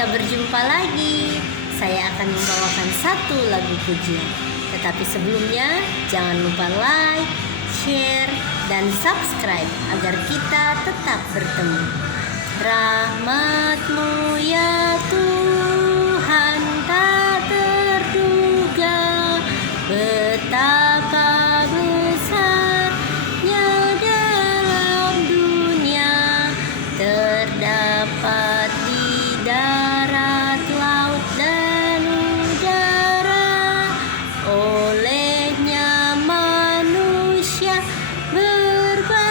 kita berjumpa lagi. Saya akan membawakan satu lagu pujian. Tetapi sebelumnya, jangan lupa like, share, dan subscribe agar kita tetap bertemu. Rahmat-Mu ya Tuhan tak terduga, betapa besarnya dalam dunia, terdapat di darat, laut, dan udara. Olehnya manusia berbahagia.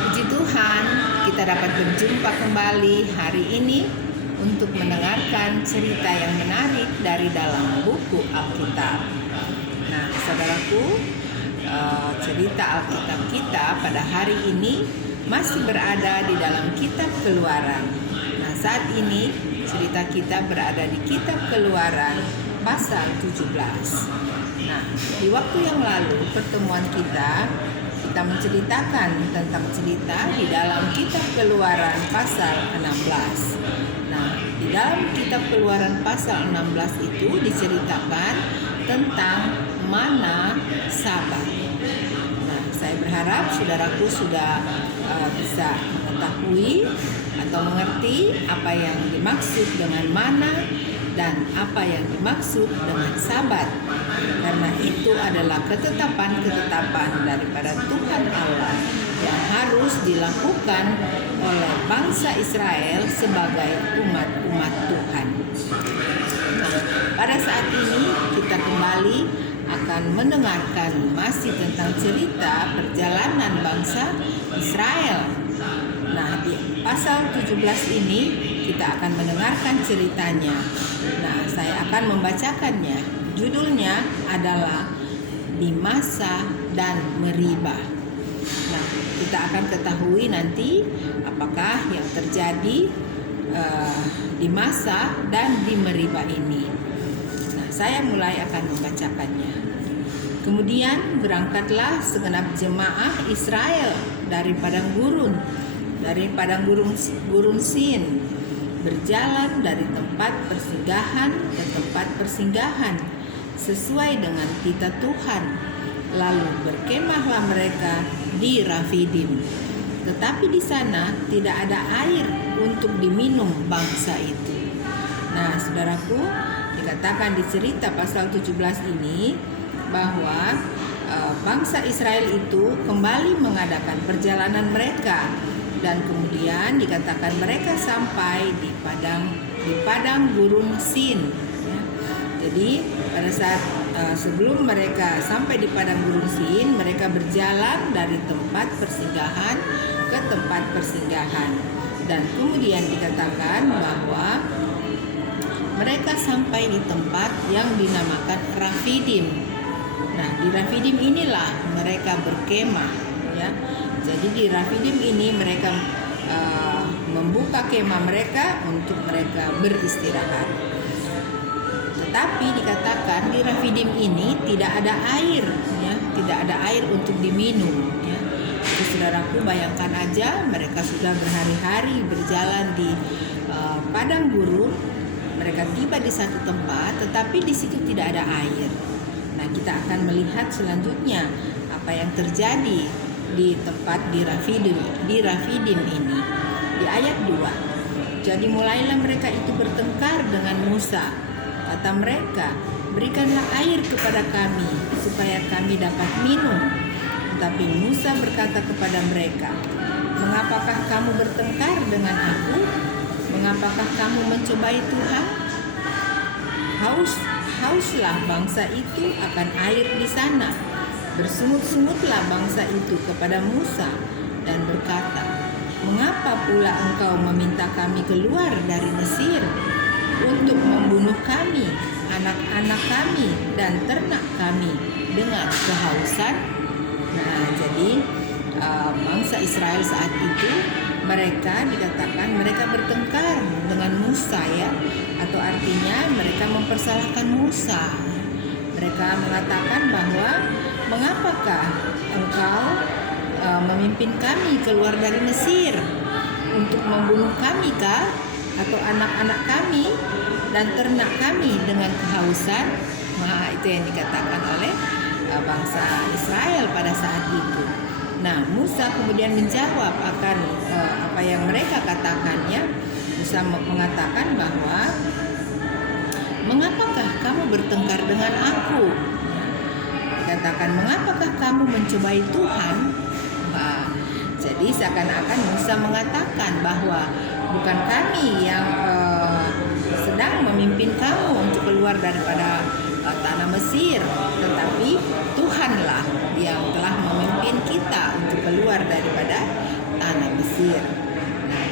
Puji Tuhan, kita dapat berjumpa kembali hari ini untuk mendengarkan cerita yang menarik dari dalam buku Alkitab. Nah, saudaraku, cerita Alkitab kita pada hari ini masih berada di dalam kitab Keluaran. Nah, saat ini cerita kita berada di kitab Keluaran pasal 17. Nah, di waktu yang lalu pertemuan kita menceritakan tentang cerita di dalam kitab Keluaran pasal 16. Nah, di dalam kitab Keluaran pasal 16 itu diceritakan tentang mana Sabat. Nah, saya berharap saudaraku sudah bisa mengetahui atau mengerti apa yang dimaksud dengan mana dan apa yang dimaksud dengan Sabat. Karena itu adalah ketetapan-ketetapan daripada Tuhan Allah yang harus dilakukan oleh bangsa Israel sebagai umat-umat Tuhan. Nah, pada saat ini kita kembali akan mendengarkan masih tentang cerita perjalanan bangsa Israel. Nah, di pasal 17 ini kita akan mendengarkan ceritanya. Nah, saya akan membacakannya. Judulnya adalah Di Masa dan Meribah. Nah, kita akan ketahui nanti apakah yang terjadi di masa dan di Meribah ini. Nah, saya mulai akan membacakannya. Kemudian berangkatlah segenap jemaah Israel dari padang gurun Sin, berjalan dari tempat persinggahan ke tempat persinggahan sesuai dengan titah Tuhan. Lalu berkemahlah mereka di Rafidim. Tetapi di sana tidak ada air untuk diminum bangsa itu. Nah, saudaraku, dikatakan di cerita pasal 17 ini bahwa bangsa Israel itu kembali mengadakan perjalanan mereka, dan kemudian dikatakan mereka sampai di padang gurun Sin. Ya. Jadi pada saat sebelum mereka sampai di padang gurun Sin, mereka berjalan dari tempat persinggahan ke tempat persinggahan, dan kemudian dikatakan bahwa mereka sampai di tempat yang dinamakan Rafidim. Nah, di Rafidim inilah mereka berkemah, ya. Jadi di Rafidim ini mereka membuka kemah mereka untuk mereka beristirahat. Tetapi dikatakan di Rafidim ini tidak ada air, ya, tidak ada air untuk diminum, ya. Jadi, saudaraku, bayangkan aja mereka sudah berhari-hari berjalan di padang gurun. Mereka tiba di satu tempat, tetapi di situ tidak ada air. Nah, kita akan melihat selanjutnya apa yang terjadi di tempat di Rafidim ini. Di ayat 2. Jadi mulailah mereka itu bertengkar dengan Musa. Kata mereka, berikanlah air kepada kami supaya kami dapat minum. Tetapi Musa berkata kepada mereka, mengapakah kamu bertengkar dengan aku? Mengapakah kamu mencobai Tuhan? Hauslah bangsa itu akan air di sana. Bersungut-sungutlah bangsa itu kepada Musa dan berkata, mengapa pula engkau meminta kami keluar dari Mesir untuk membunuh kami, anak-anak kami, dan ternak kami dengan kehausan? Nah, jadi bangsa Israel saat itu mereka dikatakan mereka bertengkar dengan Musa, ya, atau artinya mereka mempersalahkan Musa. Mereka mengatakan bahwa mengapakah engkau memimpin kami keluar dari Mesir untuk membunuh kami kah, atau anak-anak kami dan ternak kami dengan kehausan? Nah, itu yang dikatakan oleh bangsa Israel pada saat itu. Nah, Musa kemudian menjawab akan apa yang mereka katakannya. Musa mengatakan bahwa, mengapakah kamu bertengkar dengan aku? Dikatakan, mengapakah kamu mencobai Tuhan? Nah, jadi seakan-akan Musa mengatakan bahwa bukan kami yang sedang memimpin kamu untuk keluar daripada tanah Mesir, tetapi Tuhanlah yang telah memimpin kita untuk keluar daripada tanah Mesir. Nah,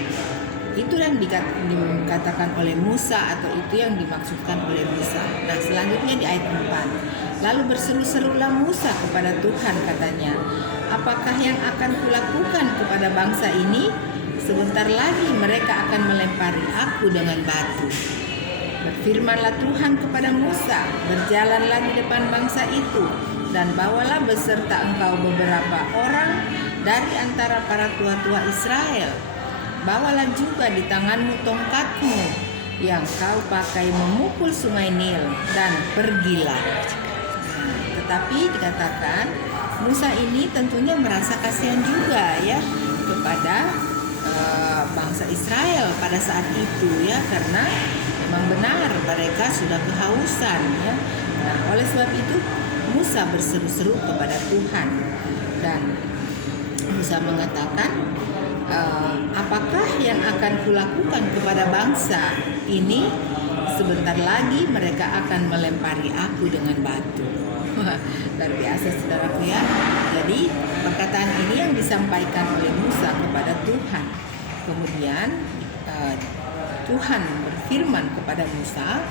itu yang dikatakan oleh Musa, atau itu yang dimaksudkan oleh Musa. Nah, selanjutnya di ayat 4. Lalu berseru-serulah Musa kepada Tuhan, katanya, apakah yang akan kulakukan kepada bangsa ini? Sebentar lagi mereka akan melempari aku dengan batu. Berfirmanlah Tuhan kepada Musa, berjalanlah di depan bangsa itu, dan bawalah beserta engkau beberapa orang dari antara para tua-tua Israel. Bawalah juga di tanganmu tongkatmu yang kau pakai memukul sungai Nil, dan pergilah. Tetapi dikatakan Musa ini tentunya merasa kasihan juga ya kepada bangsa Israel pada saat itu ya, karena memang benar mereka sudah kehausan ya. Nah, oleh sebab itu Musa berseru-seru kepada Tuhan, dan Musa mengatakan, apakah yang akan kulakukan kepada bangsa ini? Sebentar lagi mereka akan melempari aku dengan batu. Luar biasa saudaraku ya. Jadi perkataan ini yang disampaikan oleh Musa kepada Tuhan. Kemudian Tuhan berfirman kepada Musa,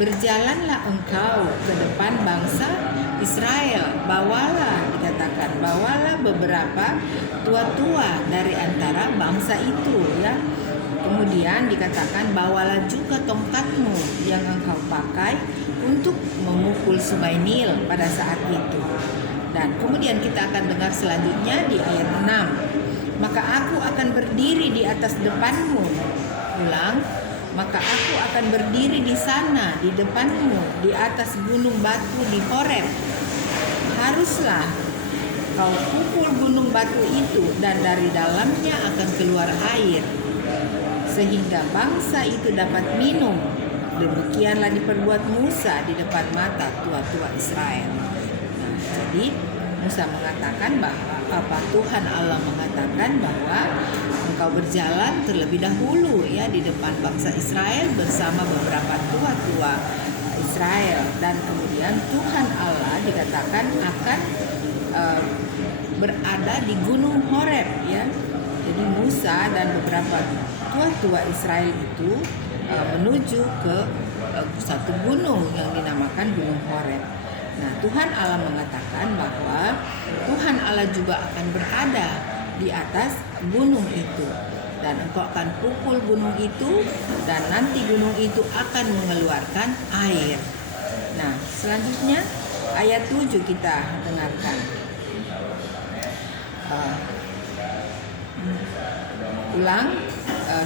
berjalanlah engkau ke depan bangsa Israel, bawalah, dikatakan, bawalah beberapa tua-tua dari antara bangsa itu ya. Kemudian dikatakan, bawalah juga tongkatmu yang engkau pakai untuk memukul sungai Nil pada saat itu. Dan kemudian kita akan dengar selanjutnya di ayat 6. Maka aku akan berdiri di atas depanmu. Ulang. Maka aku akan berdiri di sana, di depanmu, di atas gunung batu di Horeb. Haruslah kau pukul gunung batu itu, dan dari dalamnya akan keluar air, sehingga bangsa itu dapat minum. Demikianlah diperbuat Musa di depan mata tua-tua Israel. Nah, jadi Musa mengatakan bahwa Tuhan Allah mengatakan bahwa engkau berjalan terlebih dahulu ya di depan bangsa Israel bersama beberapa tua-tua Israel, dan kemudian Tuhan Allah dikatakan akan berada di gunung Horeb ya. Jadi Musa dan beberapa tua-tua Israel itu menuju ke satu gunung yang dinamakan Gunung Horeb. Nah, Tuhan Allah mengatakan bahwa Tuhan Allah juga akan berada di atas gunung itu, dan engkau akan pukul gunung itu, dan nanti gunung itu akan mengeluarkan air. Nah, selanjutnya ayat 7 kita dengarkan.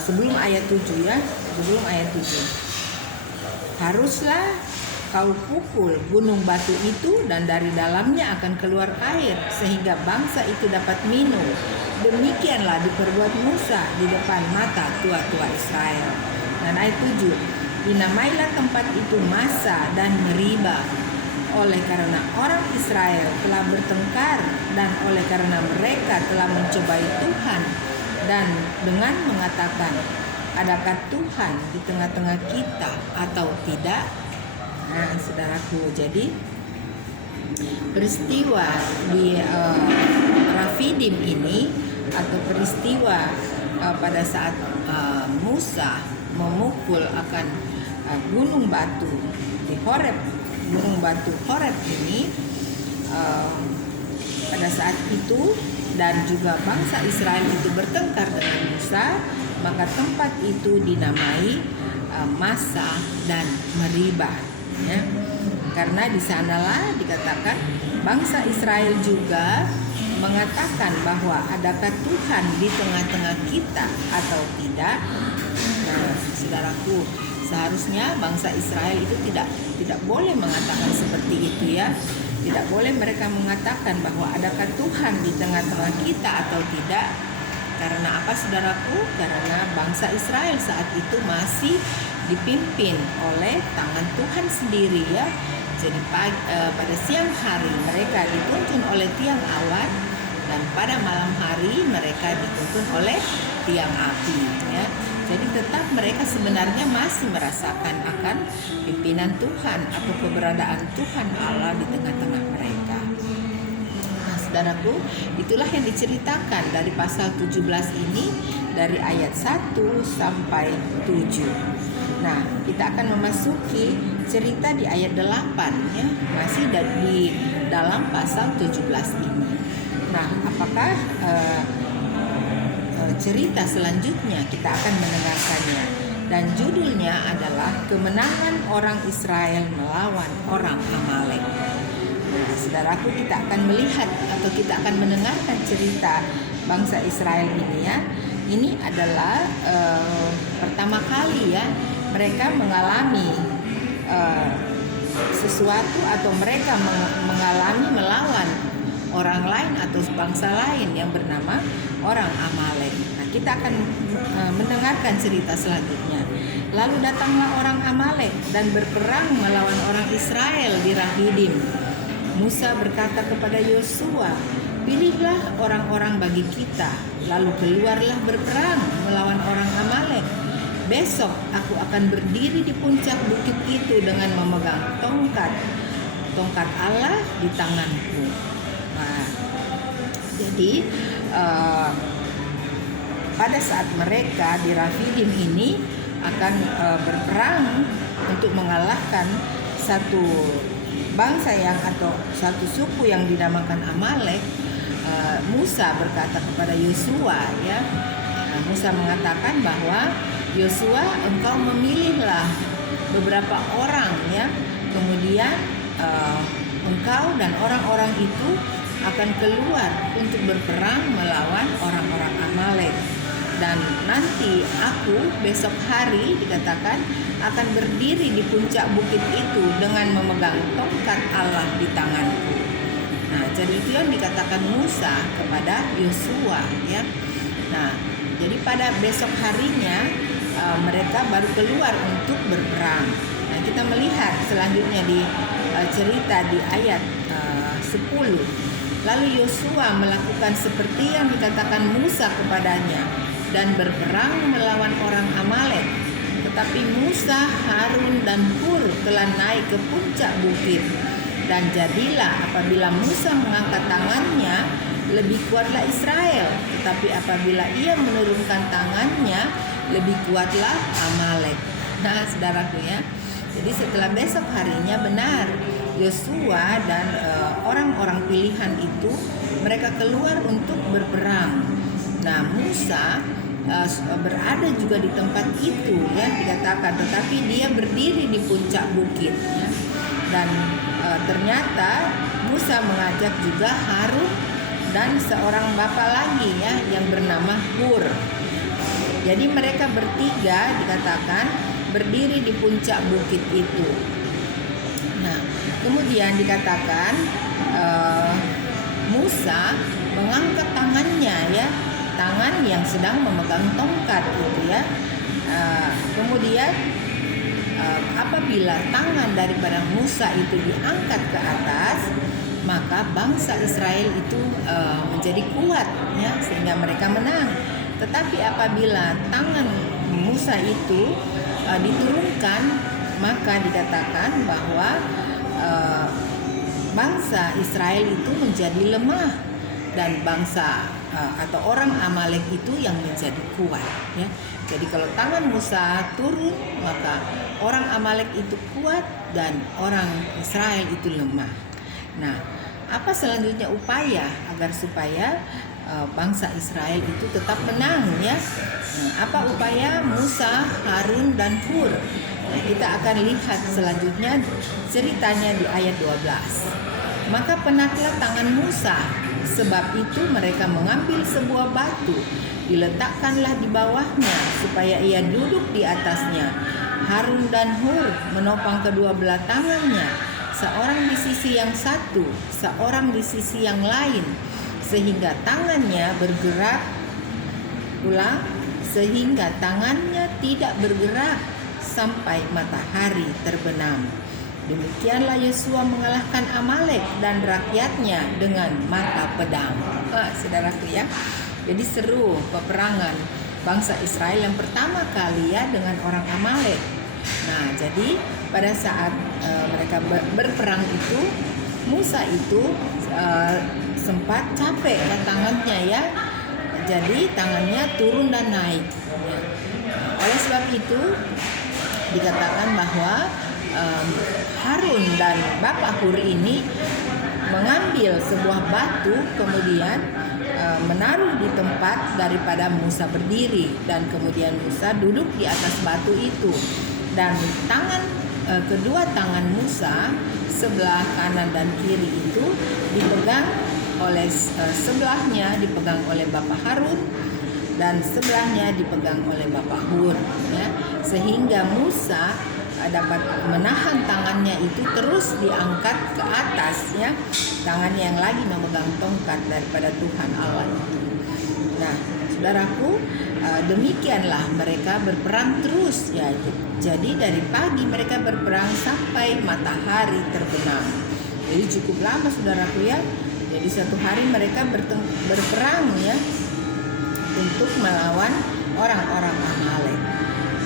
Sebelum ayat 7 ya, sebelum ayat 7. Haruslah kau pukul gunung batu itu, dan dari dalamnya akan keluar air, sehingga bangsa itu dapat minum. Demikianlah diperbuat Musa di depan mata tua-tua Israel. Dan ayat 7. Dinamailah tempat itu Massa dan Meriba, oleh karena orang Israel telah bertengkar, dan oleh karena mereka telah mencobai Tuhan, dan dengan mengatakan, adakah Tuhan di tengah-tengah kita atau tidak? Nah, saudaraku, jadi peristiwa di Rafidim ini, atau peristiwa pada saat Musa memukul akan gunung batu di Horeb, gunung batu Horeb ini, pada saat itu, dan juga bangsa Israel itu bertengkar dengan Musa, maka tempat itu dinamai Massa dan Meriba ya. Karena di sanalah dikatakan bangsa Israel juga mengatakan bahwa adakah Tuhan di tengah-tengah kita atau tidak. Nah, saudaraku, seharusnya bangsa Israel itu tidak boleh mengatakan seperti itu ya. Tidak boleh mereka mengatakan bahwa adakah Tuhan di tengah-tengah kita atau tidak. Karena apa, saudaraku? Karena bangsa Israel saat itu masih dipimpin oleh tangan Tuhan sendiri ya. Jadi pada siang hari mereka dituntun oleh tiang awan, dan pada malam hari mereka dituntun oleh tiang api ya. Jadi tetap mereka sebenarnya masih merasakan akan pimpinan Tuhan atau keberadaan Tuhan Allah di tengah-tengah mereka. Nah, saudaraku, itulah yang diceritakan dari pasal 17 ini dari ayat 1 sampai 7. Nah, kita akan memasuki cerita di ayat 8 ya, masih di dalam pasal 17 ini. Nah, apakah cerita selanjutnya? Kita akan mendengarkannya. Dan judulnya adalah Kemenangan Orang Israel Melawan Orang Amalek. Nah, saudaraku, kita akan melihat atau kita akan mendengarkan cerita bangsa Israel ini ya. Ini adalah pertama kali ya mereka mengalami sesuatu atau mereka mengalami melawan orang lain atau bangsa lain yang bernama orang Amalek. Nah, kita akan mendengarkan cerita selanjutnya. Lalu datanglah orang Amalek dan berperang melawan orang Israel di Rafidim. Musa berkata kepada Yosua, "Pilihlah orang-orang bagi kita, lalu keluarlah berperang melawan orang Amalek. Besok aku akan berdiri di puncak bukit itu dengan memegang tongkat Allah di tanganku." Nah, jadi pada saat mereka di Rafidim ini akan berperang untuk mengalahkan satu bangsa atau satu suku yang dinamakan Amalek, Musa berkata kepada Yosua ya. Musa mengatakan bahwa Yosua, engkau memilihlah beberapa orang ya, kemudian engkau dan orang-orang itu akan keluar untuk berperang melawan orang-orang Amalek. Dan nanti aku besok hari dikatakan akan berdiri di puncak bukit itu dengan memegang tongkat Allah di tanganku. Nah, jadi itu yang dikatakan Musa kepada Yosua ya. Nah, jadi pada besok harinya mereka baru keluar untuk berperang. Nah, kita melihat selanjutnya di cerita di ayat 10. Lalu Yosua melakukan seperti yang dikatakan Musa kepadanya dan berperang melawan orang Amalek. Tetapi Musa, Harun, dan Hur telah naik ke puncak bukit. Dan jadilah apabila Musa mengangkat tangannya, lebih kuatlah Israel. Tetapi apabila ia menurunkan tangannya, lebih kuatlah Amalek. Nah, saudaraku ya. Jadi setelah besok harinya benar Yosua dan orang-orang pilihan itu mereka keluar untuk berperang. Nah, Musa berada juga di tempat itu ya dikatakan, tetapi dia berdiri di puncak bukit ya. Dan ternyata Musa mengajak juga Harun dan seorang bapa lagi ya yang bernama Hur. Jadi mereka bertiga dikatakan berdiri di puncak bukit itu. Nah, kemudian dikatakan Musa mengangkat tangannya ya, tangan yang sedang memegang tongkat gitu ya. Kemudian apabila tangan daripada Musa itu diangkat ke atas, maka bangsa Israel itu menjadi kuat ya, sehingga mereka menang. Tetapi apabila tangan Musa itu diturunkan, maka dikatakan bahwa bangsa Israel itu menjadi lemah dan bangsa atau orang Amalek itu yang menjadi kuat ya. Jadi kalau tangan Musa turun, maka orang Amalek itu kuat dan orang Israel itu lemah. Nah, apa selanjutnya upaya agar supaya bangsa Israel itu tetap menang ya? Nah, apa upaya Musa, Harun, dan Hur? Nah, kita akan lihat selanjutnya ceritanya di ayat 12. Maka penatlah tangan Musa. Sebab itu mereka mengambil sebuah batu, diletakkanlah di bawahnya supaya ia duduk di atasnya. Harun dan Hur menopang kedua belah tangannya, seorang di sisi yang satu, seorang di sisi yang lain, sehingga tangannya bergerak. Ulang, sehingga tangannya tidak bergerak sampai matahari terbenam. Demikianlah Yosua mengalahkan Amalek dan rakyatnya dengan mata pedang. Saudaraku ya, jadi seru peperangan bangsa Israel yang pertama kali ya dengan orang Amalek. Nah, jadi pada saat mereka berperang itu, Musa itu sempat capek tangannya ya. Jadi tangannya turun dan naik. Ya. Oleh sebab itu dikatakan bahwa Harun dan Bapak Hur ini mengambil sebuah batu kemudian menaruh di tempat daripada Musa berdiri, dan kemudian Musa duduk di atas batu itu, dan kedua tangan Musa sebelah kanan dan kiri itu dipegang oleh sebelahnya dipegang oleh Bapak Harun dan sebelahnya dipegang oleh Bapak Hur ya, sehingga Musa dapat menahan tangannya itu terus diangkat ke atas ya, tangan yang lagi memegang tongkat daripada Tuhan Allah. Nah, saudaraku, demikianlah mereka berperang terus ya. Jadi dari pagi mereka berperang sampai matahari terbenam. Jadi cukup lama saudaraku ya. Jadi satu hari mereka berperang ya untuk melawan orang-orang Amalek.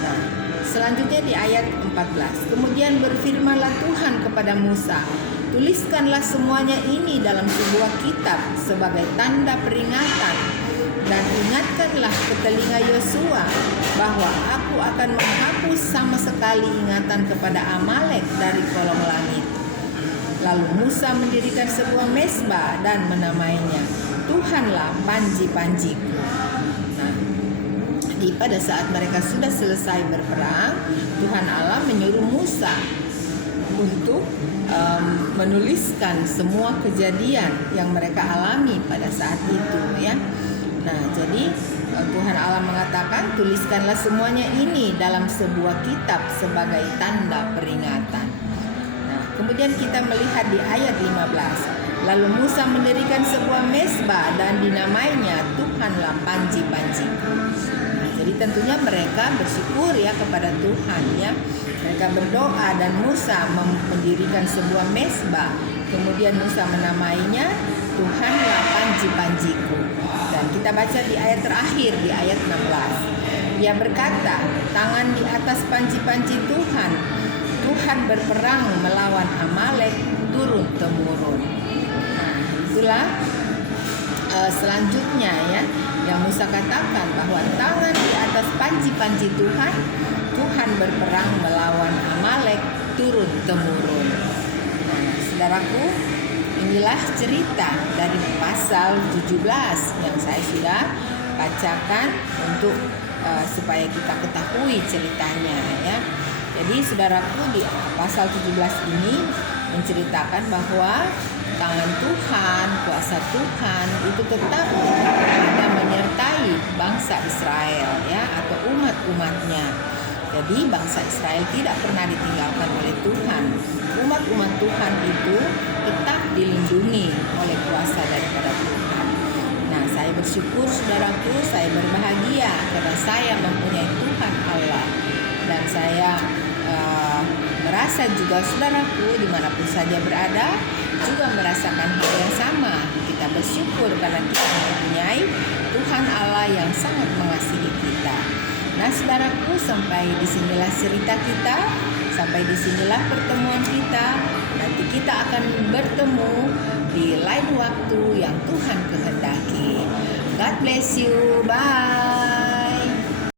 Nah, selanjutnya di ayat 14. Kemudian berfirmanlah Tuhan kepada Musa, tuliskanlah semuanya ini dalam sebuah kitab sebagai tanda peringatan, dan ingatkanlah ke telinga Yosua bahwa aku akan menghapus sama sekali ingatan kepada Amalek dari kolong langit. Lalu Musa mendirikan sebuah mezbah dan menamainya Tuhanlah panji-panjiku. Nah, pada saat mereka sudah selesai berperang, Tuhan Allah menyuruh Musa untuk menuliskan semua kejadian yang mereka alami pada saat itu ya. Nah, jadi Tuhan Allah mengatakan tuliskanlah semuanya ini dalam sebuah kitab sebagai tanda peringatan. Nah, kemudian kita melihat di ayat 15. Lalu Musa mendirikan sebuah mezbah dan dinamainya Tuhanlah panji-panjiku. Nah, jadi tentunya mereka bersyukur ya kepada Tuhan ya. Mereka berdoa dan Musa mendirikan sebuah mezbah. Kemudian Musa menamainya Tuhanlah panji-panjiku. Dan kita baca di ayat terakhir di ayat 16. Ia berkata, tangan di atas panji-panji Tuhan. Tuhan berperang melawan Amalek turun temurun. Nah, itulah selanjutnya ya yang Musa katakan bahwa tangan di atas panji-panji Tuhan. Tuhan berperang melawan Amalek turun temurun. Nah, saudaraku, inilah cerita dari pasal 17 yang saya sudah bacakan untuk supaya kita ketahui ceritanya ya. Jadi saudaraku, di pasal 17 ini menceritakan bahwa tangan Tuhan, kuasa Tuhan itu tetap ada menyertai bangsa Israel ya, atau umat-umatnya. Jadi bangsa Israel tidak pernah ditinggalkan oleh Tuhan. Umat-umat Tuhan itu tetap dilindungi oleh kuasa daripada Tuhan. Nah, saya bersyukur saudaraku, saya berbahagia karena saya mempunyai Tuhan Allah. Dan saya merasa juga saudaraku dimanapun saja berada juga merasakan hal yang sama. Kita bersyukur karena kita mempunyai Tuhan Allah yang sangat mengasihi kita. Nah, saudaraku, sampai disinilah cerita kita, sampai disinilah pertemuan kita. Nanti kita akan bertemu di lain waktu yang Tuhan kehendaki. God bless you. Bye.